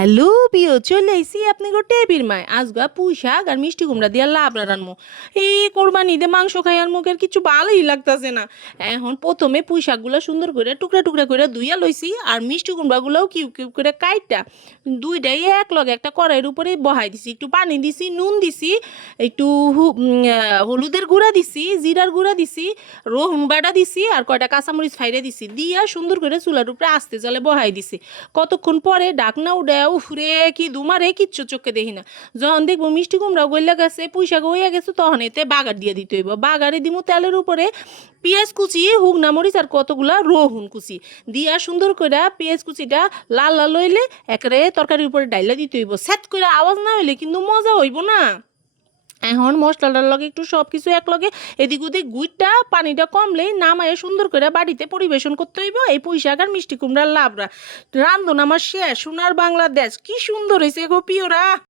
Hello প্রিয়, চলে আইসি আপনি গো টেবির মায় আজগা পুঁই শাক আর মিষ্টি কুমড়া দিয়া লাবড়া রানমো। এই কোরবানি ঈদে মাংস খাই আর মুখের কিছু ভালোই লাগতাছে না। এখন প্রথমে পুঁই শাকগুলো সুন্দর করে টুকরা টুকরা করে ধুইয়া লইছি, আর মিষ্টি কুমড়াগুলোও কিউব কিউব করে কাইটা দুইটাই এক লগে একটা কড়াইয়ের উপরে বহাই দিছি। একটু পানি দিছি, নুন দিছি, একটু হলুদের গুঁড়া দিছি, জিরার গুঁড়া দিছি, রসুন বাটা দিছি, আর কয়টা কাঁচামরিচ ফাইরে দিছি। দিয়া সুন্দর করে চুলার উপরে আস্তে জলে বহাই দিছি। কতক্ষণ পরে ডাকনা উঠে উফরে কি দুমারে কিচ্ছু চোখে দেখি না। যখন দেখবো মিষ্টি কুমড়া গইলা গেছে, পুঁই শাক হইয়া গেছে, তখন এতে বাগার দিয়ে দিতে হইব। বাগারে দিমু তেলের উপরে পেঁয়াজ কুচি, হুগনা মরিচ আর কতগুলা রহুন কুচি দিয়া সুন্দর করে পেঁয়াজ কুচিটা লাল লাল হইলে একেবারে তরকারির উপরে ডাইলা দিতে হইব। স্যাত করে আওয়াজ না হইলে কিন্তু মজা হইব না। এখন মশলাটার লগে একটু সব কিছু একলগে এদিক ওদিক গুইটা পানিটা কমলেই নামায় সুন্দর করে বাড়িতে পরিবেশন করতে হইব। এই পুঁই শাক আর মিষ্টি কুমড়ার লাবড়া রান্ধন আমার শেষ। সোনার বাংলাদেশ কি সুন্দর হয়েছে গো পিওরা।